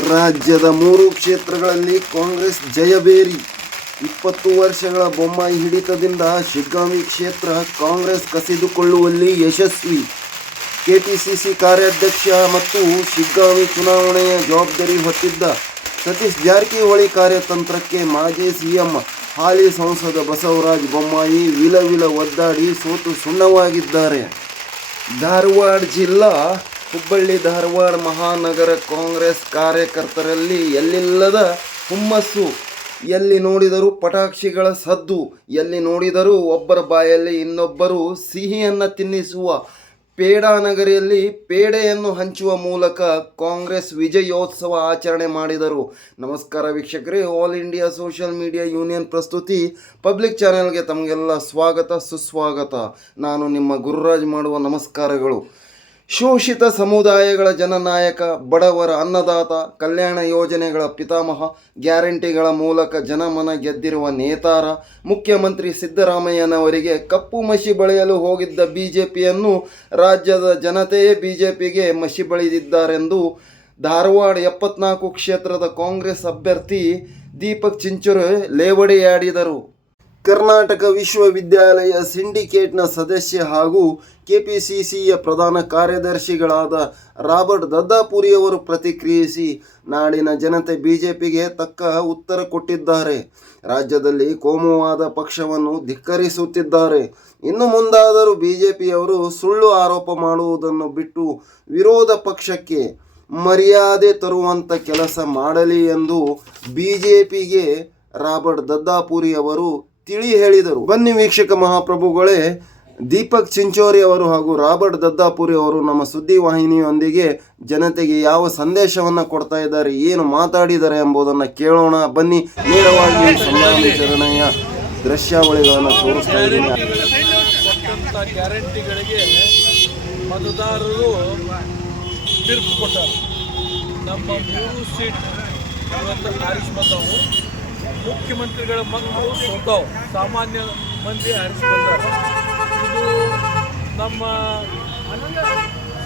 ರಾಜ್ಯದ ಮೂರು ಕ್ಷೇತ್ರಗಳಲ್ಲಿ ಕಾಂಗ್ರೆಸ್ ಜಯಬೇರಿ ಇಪ್ಪತ್ತು ವರ್ಷಗಳ ಬೊಮ್ಮಾಯಿ ಹಿಡಿತದಿಂದ ಶಿಗ್ಗಾಂವಿ ಕ್ಷೇತ್ರ ಕಾಂಗ್ರೆಸ್ ಕಸಿದುಕೊಳ್ಳುವಲ್ಲಿ ಯಶಸ್ವಿ. ಕೆಪಿಸಿಸಿ ಕಾರ್ಯಾಧ್ಯಕ್ಷ ಮತ್ತು ಶಿಗ್ಗಾಂವಿ ಚುನಾವಣೆಯ ಜವಾಬ್ದಾರಿ ಹೊತ್ತಿದ್ದ ಸತೀಶ್ ಜಾರಕಿಹೊಳಿ ಕಾರ್ಯತಂತ್ರಕ್ಕೆ ಮಾಜಿ ಸಿಎಂ, ಹಾಲಿ ಸಂಸದ ಬಸವರಾಜ ಬೊಮ್ಮಾಯಿ ವಿಲವಿಲ ಒದ್ದಾಡಿ ಸೋತು ಸುಣ್ಣವಾಗಿದ್ದಾರೆ. ಧಾರವಾಡ ಜಿಲ್ಲಾ ಹುಬ್ಬಳ್ಳಿ, ಧಾರವಾಡ ಮಹಾನಗರ ಕಾಂಗ್ರೆಸ್ ಕಾರ್ಯಕರ್ತರಲ್ಲಿ ಎಲ್ಲಿಲ್ಲದ ಹುಮ್ಮಸ್ಸು? ಎಲ್ಲಿ ನೋಡಿದರೂ ಪಟಾಕ್ಷಿಗಳ ಸದ್ದು. ಎಲ್ಲಿ ನೋಡಿದರೂ ಒಬ್ಬರ ಬಾಯಲ್ಲಿ ಇನ್ನೊಬ್ಬರು ಸಿಹಿಯನ್ನು ತಿನ್ನಿಸುವ. ಪೇಡಾನಗರಿಯಲ್ಲಿ ಪೇಡೆಯನ್ನು ಹಂಚುವ ಮೂಲಕ ಕಾಂಗ್ರೆಸ್ ವಿಜಯೋತ್ಸವ ಆಚರಣೆ ಮಾಡಿದರು. ನಮಸ್ಕಾರ ವೀಕ್ಷಕರೇ, all India social media union ಪ್ರಸ್ತುತಿ. ಪಬ್ಲಿಕ್ ಚಾನೆಲ್ಗೆ ತಮಗೆಲ್ಲ ಸ್ವಾಗತ, ಸುಸ್ವಾಗತ. ನಾನು ನಿಮ್ಮ ಗುರುರಾಜ್ ಮಾಡುವ ನಮಸ್ಕಾರಗಳು. ಶೋಷಿತ ಸಮುದಾಯಗಳ ಜನನಾಯಕ, ಬಡವರ ಅನ್ನದಾತ, ಕಲ್ಯಾಣ ಯೋಜನೆಗಳ ಪಿತಾಮಹ, ಗ್ಯಾರಂಟಿಗಳ ಮೂಲಕ ಜನಮನ ಗೆದ್ದಿರುವ ನೇತಾರ, ಮುಖ್ಯಮಂತ್ರಿ ಸಿದ್ದರಾಮಯ್ಯನವರಿಗೆ ಕಪ್ಪು ಮಸಿ ಬಳಿಯಲು ಹೋಗಿದ್ದ ಬಿಜೆಪಿಯನ್ನು ರಾಜ್ಯದ ಜನತೆಯೇ ಬಿಜೆಪಿಗೆ ಮಸಿ ಬಳಿದಿದ್ದಾರೆಂದು ಧಾರವಾಡ ಎಪ್ಪತ್ನಾಲ್ಕು ಕ್ಷೇತ್ರದ ಕಾಂಗ್ರೆಸ್ ಅಭ್ಯರ್ಥಿ ದೀಪಕ್ ಚಿಂಚುರೆ ಲೇವಡಿಯಾಡಿದರು. ಕರ್ನಾಟಕ ವಿಶ್ವವಿದ್ಯಾಲಯ ಸಿಂಡಿಕೇಟ್ನ ಸದಸ್ಯ ಹಾಗೂ ಕೆಪಿಸಿಸಿಯ ಪ್ರಧಾನ ಕಾರ್ಯದರ್ಶಿಗಳಾದ ರಾಬರ್ಟ್ ದದ್ದಾಪುರಿಯವರು ಪ್ರತಿಕ್ರಿಯಿಸಿ ನಾಡಿನ ಜನತೆ ಬಿಜೆಪಿಗೆ ತಕ್ಕ ಉತ್ತರ ಕೊಟ್ಟಿದ್ದಾರೆ. ರಾಜ್ಯದಲ್ಲಿ ಕೋಮುವಾದ ಪಕ್ಷವನ್ನು ಧಿಕ್ಕರಿಸುತ್ತಿದ್ದಾರೆ. ಇನ್ನು ಮುಂದಾದರೂ ಬಿಜೆಪಿಯವರು ಸುಳ್ಳು ಆರೋಪ ಮಾಡುವುದನ್ನು ಬಿಟ್ಟು ವಿರೋಧ ಪಕ್ಷಕ್ಕೆ ಮರ್ಯಾದೆ ತರುವಂಥ ಕೆಲಸ ಮಾಡಲಿ ಎಂದು ಬಿಜೆಪಿಗೆ ರಾಬರ್ಟ್ ದದ್ದಾಪುರಿ ಅವರು ತಿಳಿ ಹೇಳಿದರು. ಬನ್ನಿ ವೀಕ್ಷಕ ಮಹಾಪ್ರಭುಗಳೇ, ದೀಪಕ್ ಚಿಂಚೋರಿ ಅವರು ಹಾಗೂ ರಾಬರ್ಟ್ ದದ್ದಾಪುರಿ ಅವರು ನಮ್ಮ ಸುದ್ದಿ ವಾಹಿನಿಯೊಂದಿಗೆ ಜನತೆಗೆ ಯಾವ ಸಂದೇಶವನ್ನು ಕೊಡ್ತಾ ಇದ್ದಾರೆ, ಏನು ಮಾತಾಡಿದ್ದಾರೆ ಎಂಬುದನ್ನು ಕೇಳೋಣ. ಬನ್ನಿ, ನೇರವಾಗಿ ಸಂಧಾನಚರಣೆಯ ದೃಶ್ಯಾವಳಿಗಳನ್ನು ತೋರಿಸ್ತಾ ಇದ್ದೀನಿ. ಗ್ಯಾರಂಟಿಗಳಿಗೆ ಮತದಾರರು ತೀರ್ಪು ಕೊಟ್ಟರು. ನಮ್ಮ ಮೂರು ಸೀಟ್ ಮುಖ್ಯಮಂತ್ರಿಗಳ ಮಕ್ಕಳು ಸ್ವತಃ ಸಾಮಾನ್ಯ ಮಂದಿ ಆರಿಸಿ ಇದು ನಮ್ಮ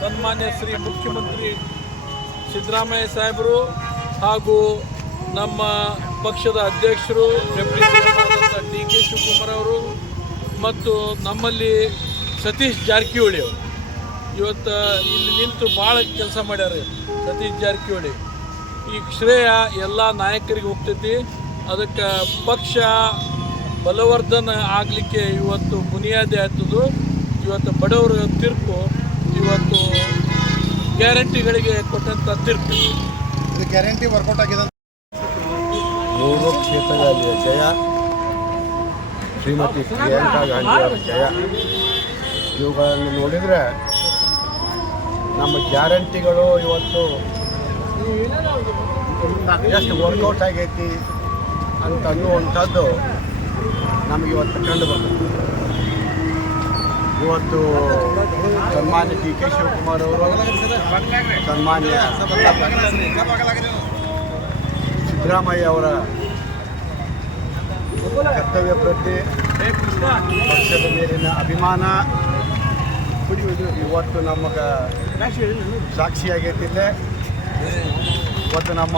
ಸನ್ಮಾನ್ಯ ಶ್ರೀ ಮುಖ್ಯಮಂತ್ರಿ ಸಿದ್ದರಾಮಯ್ಯ ಸಾಹೇಬರು ಹಾಗೂ ನಮ್ಮ ಪಕ್ಷದ ಅಧ್ಯಕ್ಷರು ಡಿ ಕೆ ಶಿವಕುಮಾರ್ ಅವರು ಮತ್ತು ನಮ್ಮಲ್ಲಿ ಸತೀಶ್ ಜಾರಕಿಹೊಳಿ ಅವರು. ಇವತ್ತು ಇಲ್ಲಿ ನಿಂತು ಭಾಳ ಕೆಲಸ ಮಾಡ್ಯಾರ ಸತೀಶ್ ಜಾರಕಿಹೊಳಿ. ಈ ಶ್ರೇಯ ಎಲ್ಲ ನಾಯಕರಿಗೆ ಹೋಗ್ತೈತಿ. ಅದಕ್ಕೆ ಪಕ್ಷ ಬಲವರ್ಧನ ಆಗಲಿಕ್ಕೆ ಇವತ್ತು ಬುನಿಯಾದಿ ಆಗ್ತದ್ದು ಇವತ್ತು ಬಡವರ ತೀರ್ಪು ಇವತ್ತು ಗ್ಯಾರಂಟಿಗಳಿಗೆ ಕೊಟ್ಟಂಥ ತೀರ್ಪು. ಇದು ಗ್ಯಾರಂಟಿ ವರ್ಕೌಟ್ ಆಗಿದೆ ಅಂತ ಮೂರು ಕ್ಷೇತ್ರಗಳಲ್ಲಿ ಜಯ. ಶ್ರೀಮತಿ ಪ್ರಿಯಾಂಕಾ ಗಾಂಧಿ ಅವರ ಜಯ. ಇವುಗಳನ್ನು ನೋಡಿದರೆ ನಮ್ಮ ಗ್ಯಾರಂಟಿಗಳು ಇವತ್ತು ಎಷ್ಟು ವರ್ಕೌಟ್ ಆಗೈತಿ. ಅಂತ ಅನ್ನುವಂಥದ್ದು ನಮಗೆ ಇವತ್ತು ಕಂಡು ಬಂದ ಇವತ್ತು ಸನ್ಮಾನ್ಯ ಡಿ ಕೆ ಶಿವಕುಮಾರ್ ಅವರು, ಸನ್ಮಾನ್ಯ ಸಿದ್ದರಾಮಯ್ಯ ಅವರ ಕರ್ತವ್ಯ ಪ್ರತಿ, ಪಕ್ಷದ ಮೇಲಿನ ಅಭಿಮಾನ ಇವತ್ತು ನಮಗೆ ಸಾಕ್ಷಿಯಾಗೈತಿಲ್ಲ ಇವತ್ತು ನಮ್ಮ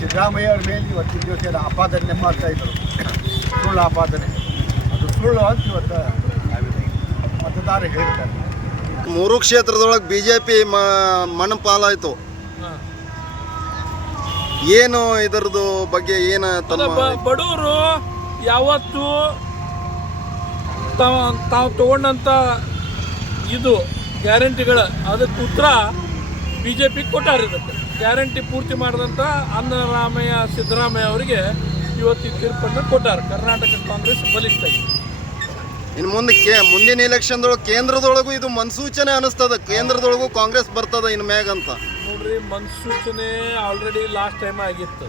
ಸಿದ್ದರಾಮಯ್ಯ ಅವ್ರ ಮೇಲೆ ಇವತ್ತು ದಿವಸ ಆಪಾದನೆ ಮಾಡ್ತಾ ಇದ್ರು. ಸುಳ್ಳು ಆಪಾದನೆ. ಅದು ಸುಳ್ಳು ಅಂತ ಇವತ್ತು ಮತದಾರ ಹೇಳ್ತಾರೆ. ಮೂರು ಕ್ಷೇತ್ರದೊಳಗೆ ಬಿ ಬಿಜೆಪಿ ಮಣ್ಣು ಪಾಲಾಯಿತು. ಏನು ಇದರದು ಬಗ್ಗೆ ಏನು ಬಡವರು ಯಾವತ್ತು ತಾವು ತಾವು ತಗೊಂಡಂಥ ಇದು ಗ್ಯಾರಂಟಿಗಳ ಅದಕ್ಕೆ ಉತ್ತರ ಬಿ ಜೆ ಪಿ ಗ್ಯಾರಂಟಿ ಪೂರ್ತಿ ಮಾಡಿದಂಥ ಅನ್ನರಾಮಯ್ಯ ಸಿದ್ದರಾಮಯ್ಯ ಅವರಿಗೆ ಇವತ್ತು ಈ ತೀರ್ಪನ್ನು ಕೊಟ್ಟಾರೆ. ಕರ್ನಾಟಕ ಕಾಂಗ್ರೆಸ್ ಬಲಿಷ್ಠ ಇನ್ನು ಮುಂದೆ ಕೇ ಮುಂದಿನ ಎಲೆಕ್ಷನ್ದೊಳಗೆ ಕೇಂದ್ರದೊಳಗೂ ಇದು ಮನ್ಸೂಚನೆ ಅನಿಸ್ತದ ಕೇಂದ್ರದೊಳಗೂ ಕಾಂಗ್ರೆಸ್ ಬರ್ತದ ಇನ್ನು ಮ್ಯಾಗ ಅಂತ ನೋಡ್ರಿ ಮನ್ಸೂಚನೆ ಆಲ್ರೆಡಿ ಲಾಸ್ಟ್ ಟೈಮ್ ಆಗಿತ್ತು.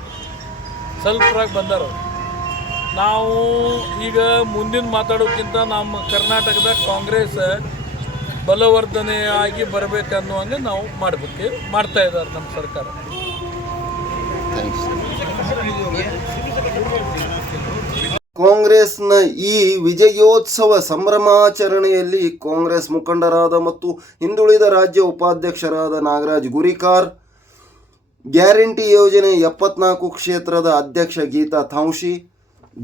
ಸ್ವಲ್ಪರಾಗಿ ಬಂದಾರ ನಾವು ಈಗ ಮುಂದಿನ ಮಾತಾಡೋಕ್ಕಿಂತ ನಮ್ಮ ಕರ್ನಾಟಕದ ಕಾಂಗ್ರೆಸ್ ಬಲವರ್ಧನೆ ಆಗಿ ಬರಬೇಕನ್ನುವಂಗೆ ನಾವು ಮಾಡಬೇಕು ಮಾಡ್ತಾ ಇದ್ದಾರೆ ನಮ್ಮ ಸರ್ಕಾರ. ಕಾಂಗ್ರೆಸ್ನ ಈ ವಿಜಯೋತ್ಸವ ಸಂಭ್ರಮಾಚರಣೆಯಲ್ಲಿ ಕಾಂಗ್ರೆಸ್ ಮುಖಂಡರಾದ ಮತ್ತು ಹಿಂದುಳಿದ ರಾಜ್ಯ ಉಪಾಧ್ಯಕ್ಷರಾದ ನಾಗರಾಜ್ ಗುರಿಕಾರ್, ಗ್ಯಾರಂಟಿ ಯೋಜನೆ ಎಪ್ಪತ್ನಾಲ್ಕು ಕ್ಷೇತ್ರದ ಅಧ್ಯಕ್ಷ ಗೀತಾ ಥಾಂಶಿ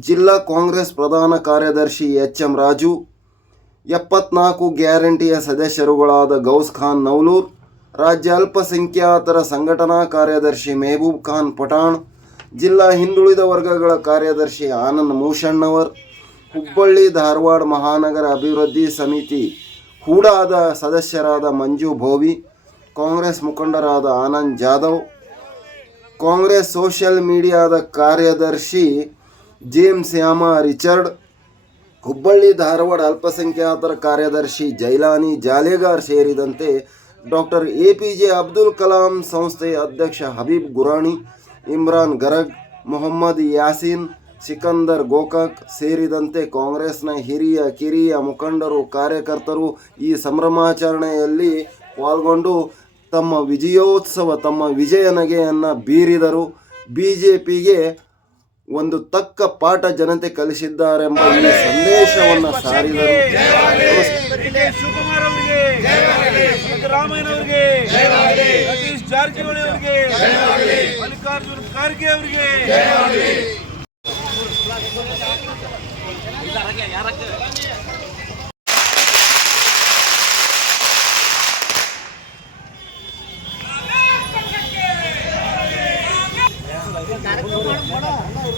ಜಿಲ್ಲಾ ಕಾಂಗ್ರೆಸ್ ಪ್ರಧಾನ ಕಾರ್ಯದರ್ಶಿ ಎಚ್ ಎಂ ರಾಜು ಎಪ್ಪತ್ನಾಲ್ಕು ಗ್ಯಾರಂಟಿಯ ಸದಸ್ಯರುಗಳಾದ ಗೌಸ್ ಖಾನ್ ನೌಲೂರ್, ರಾಜ್ಯ ಅಲ್ಪಸಂಖ್ಯಾತರ ಸಂಘಟನಾ ಕಾರ್ಯದರ್ಶಿ ಮೆಹಬೂಬ್ ಖಾನ್ ಪಠಾಣ್, ಜಿಲ್ಲಾ ಹಿಂದುಳಿದ ವರ್ಗಗಳ ಕಾರ್ಯದರ್ಶಿ ಆನಂದ್ ಮೂಷಣ್ಣವರ್, ಹುಬ್ಬಳ್ಳಿ ಧಾರವಾಡ ಮಹಾನಗರ ಅಭಿವೃದ್ಧಿ ಸಮಿತಿ ಹೂಡಾದ ಸದಸ್ಯರಾದ ಮಂಜು ಭೋವಿ, ಕಾಂಗ್ರೆಸ್ ಮುಖಂಡರಾದ ಆನಂದ್ ಜಾಧವ್, ಕಾಂಗ್ರೆಸ್ ಸೋಷಿಯಲ್ ಮೀಡಿಯಾದ ಕಾರ್ಯದರ್ಶಿ ಜೇಮ್ಸ್ ಯಾಮ ರಿಚರ್ಡ್ ಹುಬ್ಬಳ್ಳಿ, ಧಾರವಾಡ ಅಲ್ಪಸಂಖ್ಯಾತರ ಕಾರ್ಯದರ್ಶಿ ಜೈಲಾನಿ ಜಾಲೇಗಾರ್ ಸೇರಿದಂತೆ doctor A P J Abdul Kalam, ಸಂಸ್ಥೆಯ ಅಧ್ಯಕ್ಷ ಹಬೀಬ್ ಗುರಾಣಿ, ಇಮ್ರಾನ್ ಗರಗ್, ಮೊಹಮ್ಮದ್ ಯಾಸೀನ್, ಸಿಕಂದರ್ ಗೋಕಾಕ್ ಸೇರಿದಂತೆ ಕಾಂಗ್ರೆಸ್ನ ಹಿರಿಯ, ಕಿರಿಯ ಮುಖಂಡರು, ಕಾರ್ಯಕರ್ತರು ಈ ಸಂಭ್ರಮಾಚರಣೆಯಲ್ಲಿ ಪಾಲ್ಗೊಂಡು ತಮ್ಮ ವಿಜಯೋತ್ಸವ, ತಮ್ಮ ವಿಜಯ ನಗೆಯನ್ನು ಬೀರಿದರು. ಬಿ ಜೆ ಪಿಗೆ ಒಂದು ತಕ್ಕ ಪಾಠ ಜನತೆ ಕಲಿಸಿದ್ದಾರೆಂಬ ಈ ಸಂದೇಶವನ್ನು ಸಾರಿದರು. ಡಿ ಶಿವಕುಮಾರ್ ಅವರಿಗೆ ಸಿದ್ದರಾಮಯ್ಯ ಅವರಿಗೆ ಸತೀಶ್ ಜಾರಕಿಹೊಳಿ ಅವರಿಗೆ ಮಲ್ಲಿಕಾರ್ಜುನ್ ಖರ್ಗೆ ಅವರಿಗೆ.